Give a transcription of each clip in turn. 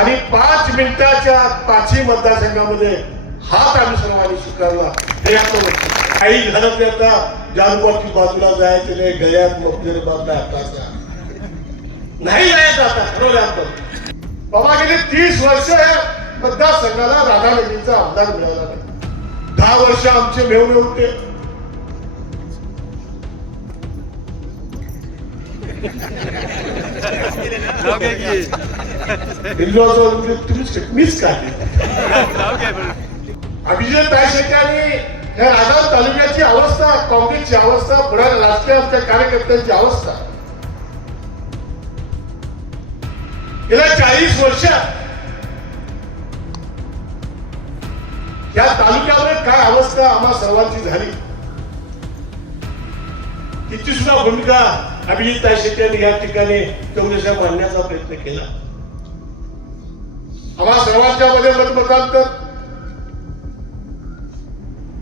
आणि पाच मिनिटाच्या पाचही मतदारसंघामध्ये हात आम्ही सर्वांनी स्वीकारला. हे आपण काही घरात आता. जानबाची बाजूला जायचे नाही गळ्यात मफलर बांधला हाताचा नाही जायचं आता ठरवलं आपण. बाबा गेले तीस वर्ष मतदारसंघाला राधानगरीचा आमदार मिळाला नाही. दहा वर्ष आमचे मेव होते. मीच काय नाव काय अभिजित तायशेट्याने या राजा तालुक्याची अवस्था काँग्रेसची अवस्था पुढे राजकीय आमच्या कार्यकर्त्यांची अवस्था. गेल्या चाळीस वर्षात या तालुक्यावर काय अवस्था आम्हा सर्वांची झाली? तिची सुद्धा भूमिका अभिजित यांनी या ठिकाणी काँग्रेसला मांडण्याचा प्रयत्न केला. आम्हा सर्वांच्या मध्ये मतमतांतर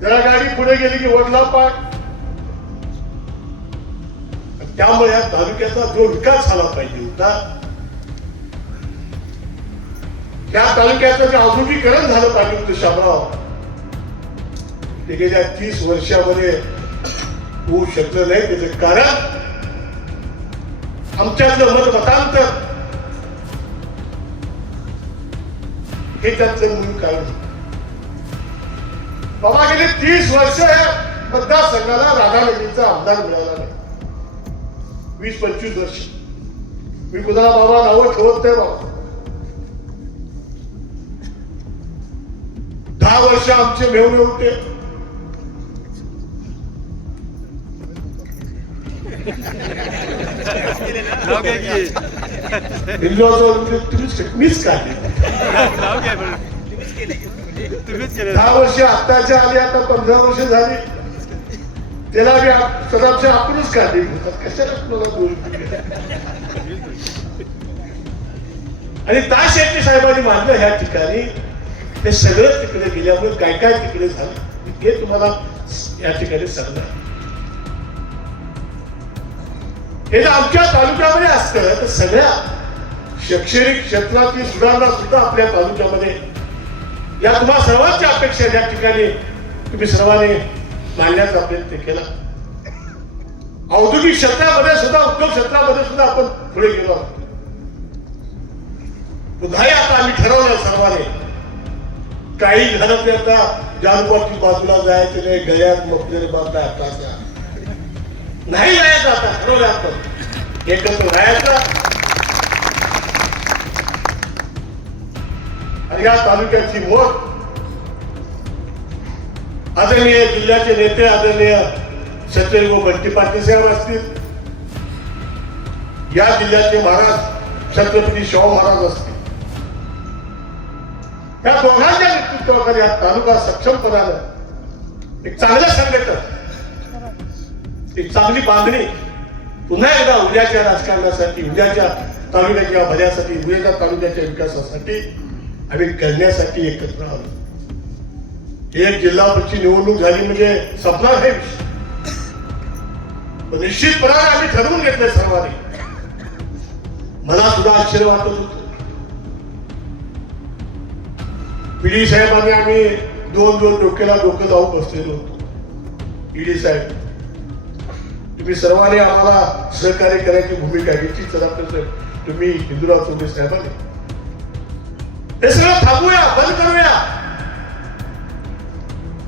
जरा गाडी पुढे गेली की वडला पाठ त्यामुळे या तालुक्याचा जो विकास झाला पाहिजे होता त्या तालुक्याचं जे आधुनिकीकरण झालं पाहिजे होतं शामराव ते गेल्या तीस वर्षामध्ये होऊ शकलं नाही त्याचं कारण आमच्यातलं मत मतांतर. हे त्यातलं मूळ कारण. बाबा गेले तीस वर्ष या मतदारसंघाला राधानगरीचा आमदार मिळाला नाही. वीस पंचवीस वर्ष. मी कुणाला बाबा नावं ठेवत नाही बाबा. दहा वर्ष आमचे मेहून होते. तुम्हीच मीच केलं दहा वर्ष आत्ताच्या आली आता पंधरा वर्ष झाली त्याला आपणच काढली कशाला दोष दिले? आणि ता शेट्टी साहेबांनी मानलं ह्या ठिकाणी हे सगळं तिकडे गेल्यामुळे काय काय तिकडे झालं ते तुम्हाला या ठिकाणी सांगणार हे जर आमच्या तालुक्यामध्ये असतं. तर सगळ्या शैक्षणिक क्षेत्रातील सुधारणा सुद्धा आपल्या तालुक्यामध्ये या तुम्हा सर्वांची अपेक्षा ज्या या ठिकाणी तुम्ही सर्वांनी मांडण्याचा प्रयत्न केला. औद्योगिक क्षेत्रामध्ये सुद्धा उद्योग क्षेत्रामध्ये सुद्धा आपण पुढे गेलो आहोत. पुन्हाही आता आम्ही ठरवलं सर्वांनी काही घरातले आता जानबाची बाजूला जायचे नाही गळ्यात मग बांधला आता नाही जायचं आता ठरवलं आपण. एकत्र राहायचं आणि या तालुक्याची मोठ. आदरणीय जिल्ह्याचे नेते आदरणीय सत्यदेव बंटी पाटील साहेब असतील. या जिल्ह्याचे महाराज छत्रपती शाहू महाराज असतील. या दोघांच्या नेतृत्वाखाली हा तालुका सक्षम पदाला एक चांगलं संघटन एक चांगली बांधणी पुन्हा एकदा उद्याच्या राजकारणासाठी उद्याच्या तालुक्याच्या भल्यासाठी उद्याच्या तालुक्याच्या विकासासाठी आम्ही करण्यासाठी एकत्र आलो. एक जिल्हा परिषद निवडणूक झाली म्हणजे सपना हे विषय. पण निश्चितपणाने आम्ही ठरवून घेतले सर्वांनी. मला सुद्धा आश्चर्य वाटत होत. पीडी साहेबांनी आम्ही दोन दोन डोक्याला डोकं जाऊन बसलेलो होतो. ईडी साहेब तुम्ही सर्वांनी आम्हाला सहकार्य करायची भूमिका घेतली तर तुम्ही हिंदुराव चौधरी साहेबांनी हे सगळं थांबूया बंद करूया.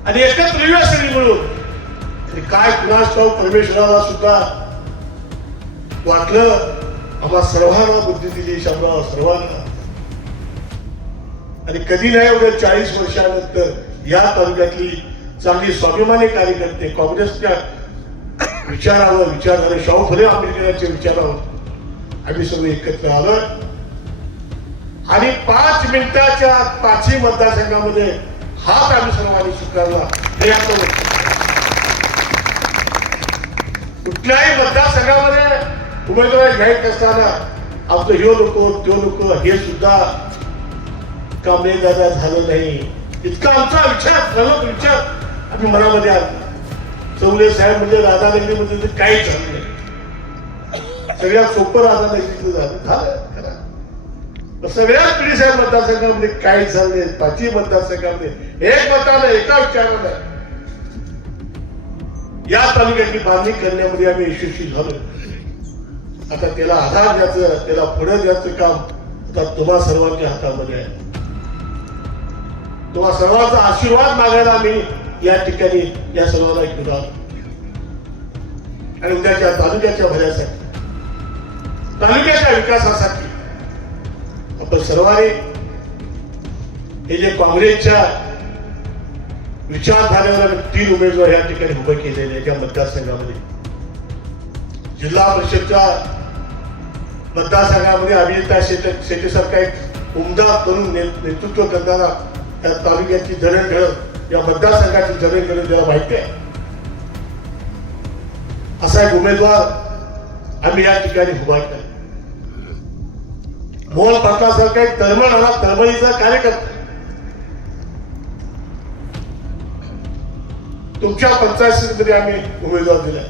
आणि एकत्र येऊया सगळी मिळून काय कुणास परमेश्वराला सुद्धा वाटलं आम्हाला सर्वांना बुद्धी दिली शामराव सर्वांना. आणि कधी नाही एवढं चाळीस वर्षानंतर या तालुक्यातली चांगली स्वाभिमानी कार्यकर्ते काँग्रेसच्या विचारावर विचारणारे शाहू फुले आंबेडकरांच्या विचारावर आम्ही सगळे एकत्र आलो. आणि पाच मिनिटाच्या पाचही मतदारसंघामध्ये हात आम्ही सर्वांनी स्वीकारला. हे आपलं कुठल्याही मतदारसंघामध्ये उमेदवार घ्यायचं करताना आमचं ह्यो नको त्यो नको हे सुद्धा कांबळे दादा झालं नाही? इतका आमचा विचार प्रमुख विचार आम्ही मनामध्ये आणला चौले साहेब म्हणजे राधानगरी म्हणजे ते काहीच झालं नाही. सगळ्यात सोपं राधानगरीचं झालं. झालं सगळ्याच पिढी साहेब मतदारसंघामध्ये काय चालले पाचवी मतदारसंघामध्ये एक मताला एका विचारानं या तालुक्याची बांधणी करण्यामध्ये आम्ही यशस्वी झालो. आता त्याला आधार द्यायचं त्याला पुढे द्यायचं काम आता तुम्हा सर्वांच्या हातामध्ये आहे. तुम्हा सर्वांचा आशीर्वाद मागायला आम्ही या ठिकाणी या सर्वांना घेऊन आलो. आणि उद्याच्या तालुक्याच्या भल्यासाठी तालुक्याच्या विकासासाठी आपण सर्वांनी हे जे काँग्रेसच्या विचारधारेवर तीन उमेदवार या ठिकाणी उभे केलेले आहेत या मतदारसंघामध्ये जिल्हा परिषदच्या मतदारसंघामध्ये अभिनेता शेटे शेटेसारखा एक उमदा करून ने- नेतृत्व करणारा या तालुक्याची जडणघडण या मतदारसंघाची जडणघडण ज्याला माहिती आहे. असा एक उमेदवार आम्ही या ठिकाणी उभा केला. मोहन पाटलासारखा एक तळमळ तळमळीचा कार्यकर्ता. तुमच्या पंचायत आम्ही उमेदवार दिला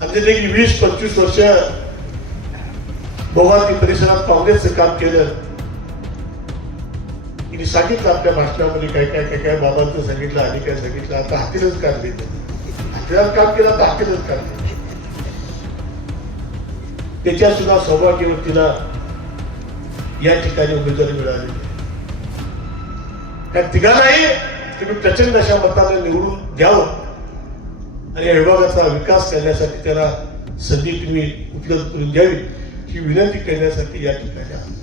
आणि देखील वीस पंचवीस वर्ष भोगाती परिसरात काँग्रेसचं काम केलं. तिने सांगितलं आपल्या भाषणामध्ये काय काय काय काय बाबांचं सांगितलं आणि काय सांगितलं आता हातीलच काम दिलं. हातीलाच काम केलं तर हातीलच काम केलं. त्याच्या सुद्धा सौभाग्यवतीला या ठिकाणी उमेदवारी मिळाली. त्या तिघांनाही तुम्ही प्रचंड अशा मताला निवडून द्यावं. आणि या विभागाचा विकास करण्यासाठी त्याला संधी तुम्ही उपलब्ध करून द्यावी ही विनंती करण्यासाठी या ठिकाणी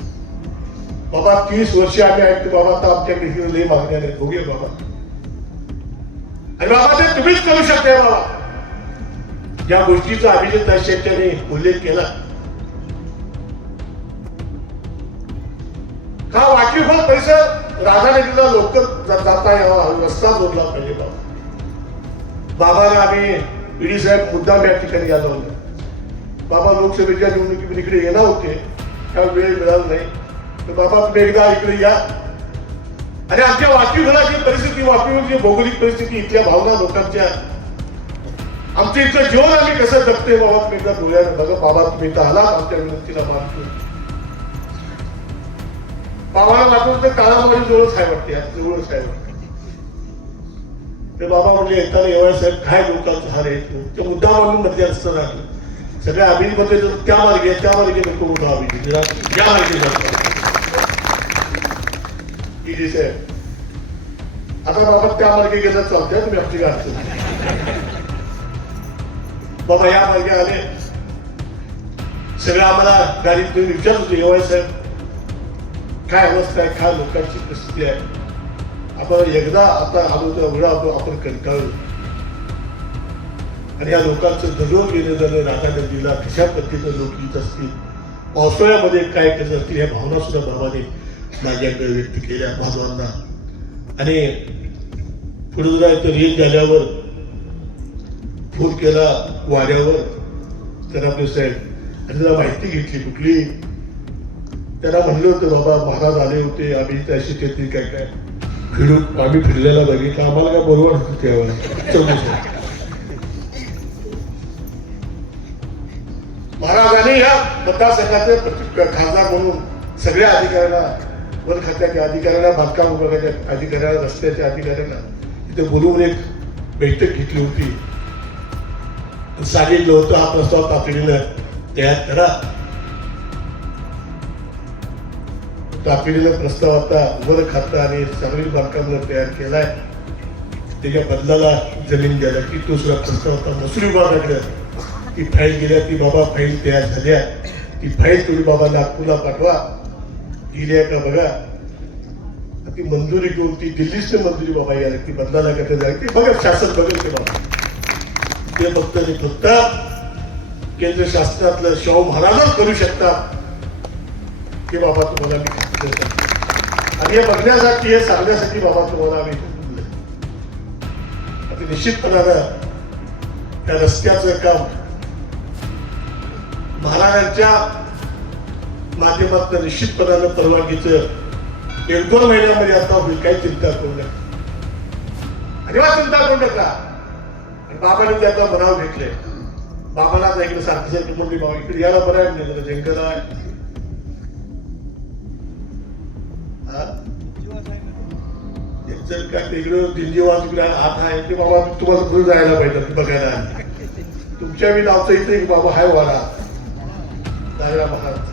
बाबा तीस वर्ष आम्ही ऐकतो बाबा आता आमच्याकडे ही लई मागण्या नाही बघूया बाबा. आणि बाबा ते तुम्हीच करू शकता बाबा ज्या गोष्टीचा अभिजित शेट्टीने उल्लेख केला. हा वाकीफळ पैसा राधानगरीला लवकर जाता यावा? रस्ता जोडला पाहिजे बाबा. बाबाला आम्ही ईडी साहेब मुद्दाम या ठिकाणी गेलो होतो बाबा लोकसभेच्या निवडणुकीमध्ये इकडे येणार होते. त्यावेळी वेळ मिळाला नाही. तर बाबा तुम्ही एकदा इकडे या आणि आमच्या वाकीव घराची हो परिस्थिती वाकीफळची हो भौगोलिक परिस्थिती इथल्या भावना लोकांच्या आमच्या इथलं जीवन आम्ही कसं जगतोय बाबा तुम्ही एकदा डोळ्यात बघा बाबा तुम्ही इथं आलात आमच्या विनंतीला मानतो बाबाला वाटून तर काळामध्ये जवळच आहे वाटते आज जवळच आहे वाटते ते बाबा म्हणजे येताना एवढ्या साहेब काय लोकांचं हार आहे ते मुद्दा म्हणून मध्ये असतं राहतो सगळ्या अभिनमध्ये त्या मार्गे त्या मार्गे नको उभा अभिजित या मार्गे जातो इडी साहेब आता बाबा त्या मार्गे गेलं चालतंय तुम्ही आमची गाडी बाबा या मार्गे आले सगळं आम्हाला गाडी तुम्ही विचारत होते एवढ्या साहेब काय अवस्था आहे? काय लोकांची परिस्थिती आहे? आपण एकदा आता आलो तर एवढा आपण आपण कंटाळलो. आणि या लोकांचं दररोज येणं झालं राधा कशा पद्धतीनं लोक येत असतील? पावसाळ्यामध्ये काय करत असतील ह्या भावना सुद्धा बाबाने माझ्याकडे व्यक्त केल्या बाबांना. आणि पुढे जरा रेंज झाल्यावर फोन केला वाऱ्यावर. त्यांना आपले साहेब आणि त्याला माहिती घेतली कुठली? त्यांना म्हणलं होतं बाबा महाराज आले होते आम्ही त्याशी ते काय काय? फिरून आम्ही फिरलेला बघितलं. आम्हाला काय बरोबर नव्हतं त्यावेळेस महाराजांनी या मतदारसंघाचे खासदार म्हणून सगळ्या अधिकाऱ्यांना वन खात्याच्या अधिकाऱ्यांना बांधकाम विभागाच्या अधिकाऱ्यांना रस्त्याच्या अधिकाऱ्यांना इथे बोलवून एक बैठक घेतली होती. सांगितलं होतं हा प्रस्ताव तातडीनं तयार करा. तातडीनं प्रस्ताव आता वर खातं आणि सागरी जर तयार केलाय. त्याच्या बदलाला जमीन द्यायला की तो सुद्धा प्रस्ताव आता महसूल विभागाकडे. ती फाईल गेल्या ती बाबा फाईल तयार झाल्या. ती फाईल तुम्ही बाबा नागपूरला पाठवा. गेली आहे का बघा. ती मंजुरी घेऊन ती दिल्लीच मंजुरी बाबा या ती बदलायला कसं जाईल. ती बघा शासन बघेल ते बाबा. ते फक्त ते फक्त केंद्र शासनातलं शाहू महाराजच करू शकतात. ते बाबा तुम्हाला मी आणि हे बघण्यासाठी हे सांगण्यासाठी बाबा तुम्हाला आम्ही बोललोय. आता निश्चितपणानं त्या रस्त्याचं काम महाराजांच्या माध्यमात निश्चितपणानं परवानगीचं एक दोन महिन्यामध्ये आता होईल काही चिंता करू नका. अजिबात चिंता करू नका. आणि बाबाने त्याचा बनाव घेतले बाबाला इकडे सारखी सारखी म्हणली बाबा इकडे याला बरं आहे. म्हणजे जरा जंगल आहे. जर का तिकडं दिंडीवा तिकडे हात आहे. ते बाबा तुम्हाला पुढे जायला पाहिजे बघायला तुमच्या मी नावचं इथे बाबा हाय वाला महाराज.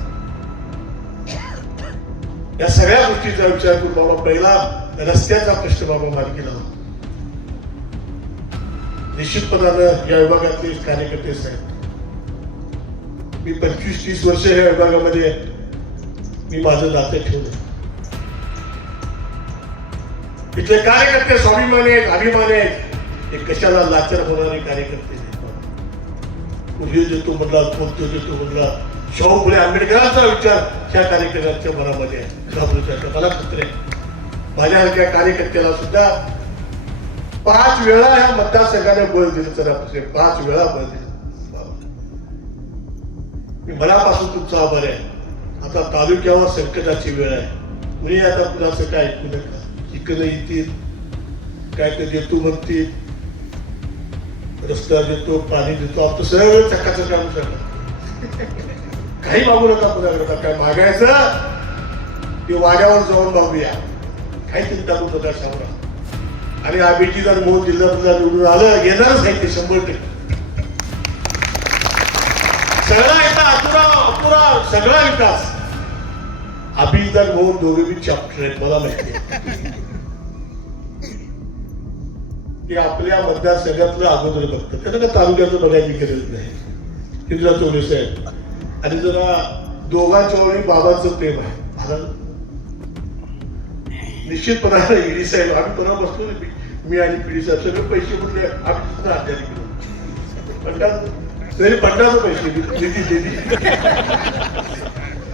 या सगळ्या गोष्टीचा विचार करून बाबा पहिला रस्त्याचा प्रश्न बाबा मार्गी लावला निश्चितपणानं या विभागातले कार्यकर्ते साहेब मी पंचवीस तीस वर्ष या विभागामध्ये मी माझं नातं ठेवलं. इथले कार्यकर्ते स्वाभिमानी आहेत अभिमान आहेत हे कशाला लाचार होणारे कार्यकर्ते उद्योग देतो म्हणला पोहोचतो देतो म्हणला शाहू फुले आंबेडकरांचा विचार त्या कार्यकर्त्यांच्या मनामध्ये आहे. मला खात्री आहे. माझ्यासारख्या कार्यकर्त्याला सुद्धा पाच वेळा ह्या मतदारसंघाने बळ दिलं तर पाच वेळा बळ दिलं. मी मनापासून तुमचा आभार आहे. आता तालुक्यावर संकटाची वेळ आहे. कुणी आता कुणाचं काय ऐकू नका? इकडे येतील काय ते देतो म्हणतील. रस्ता देतो पाणी देतो. आपलं सगळं चक्काचं काम सगळं काही मागू नका कुणाकडे काय मागायचं? ते वाड्यावर जाऊन मागूया काही चिंता करू नका शामराव आणि आबीजी जर मोह जिल्ह्यातला निवडून आलं येणारच आहे ते शंभर टक्के. सगळा एकदा अपुरा अपुरा सगळा विकास. अभिजन मोहन दोघे मी चॅप्टर आहेत मला माहिती आहे. ते आपल्या मतदारसंघातलं अगोदर बघतं त्यांना तालुक्याचं बघायची गरज नाही. तिथला चोवीस साहेब आणि जरा दोघांच्या वरी बाबांचं प्रेम आहे. मला निश्चितपणाने ईडी साहेब आम्ही पुन्हा बसलो ना मी- आणि पिढी साहेब सगळे पैसे कुठले आम्ही तिथं हाताने गेलो पन्नास तरी पन्नास पैसे निधी दिली.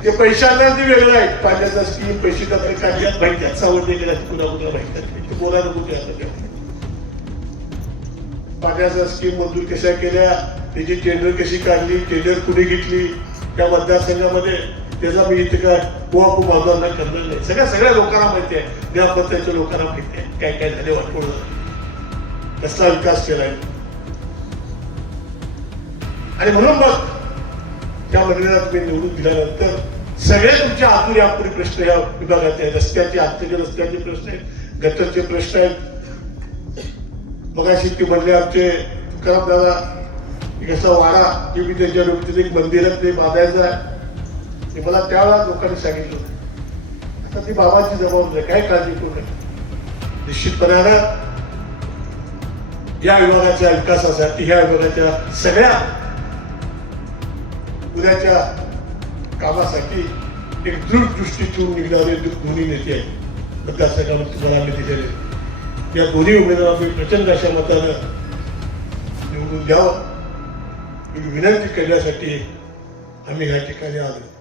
ते पैशांना ते वेगळं आहे. पाण्याचा स्कीम पैसे कसं काढण्यात माहिती सावरणे केल्यात कुणा कुणा माहिती ते बोलायला कुठे आता पाण्याचा स्कीम मंजूर कशा केल्या? त्याची टेंडर कशी काढली? टेंडर कुठे घेतली? त्या मतदारसंघामध्ये त्याचा मी इथे काय कुवाकू बाजारला करणार नाही. सगळ्या सगळ्या लोकांना माहिती आहे. ग्रामपंचायतच्या लोकांना माहिती आहे. काय काय झाले वाटोळ. कसला विकास केलाय? आणि म्हणून मग त्या मंदिरात तुम्ही निवडून दिल्यानंतर सगळे तुमचे आतुरी आतुरी प्रश्न या विभागाचे आहेत. रस्त्याचे आतुरी रस्त्याचे प्रश्न आहेत. गटरचे प्रश्न आहेत. मगाशी ती म्हणले आमचे तुकाराम दादा की कसा वाडा की मी त्याच्या तिथे एक मंदिर ते बांधायचं आहे. ते मला त्यावेळा लोकांनी सांगितलं. आता ती बाबाची जबाबदारी काय काळजी करू नका. निश्चितपणानं या विभागाच्या विकासासाठी ह्या विभागाच्या सगळ्या उद्याच्या कामासाठी एक दृढ दृष्टी ठेवून निघणारे दोन्ही नेते आहेत. मतदारसंघामध्ये तुम्हाला आम्ही दिलेले या दोन्ही उमेदवारांनी प्रचंड अशा मतानं निवडून द्यावं. विनंती करण्यासाठी आम्ही या ठिकाणी आलो.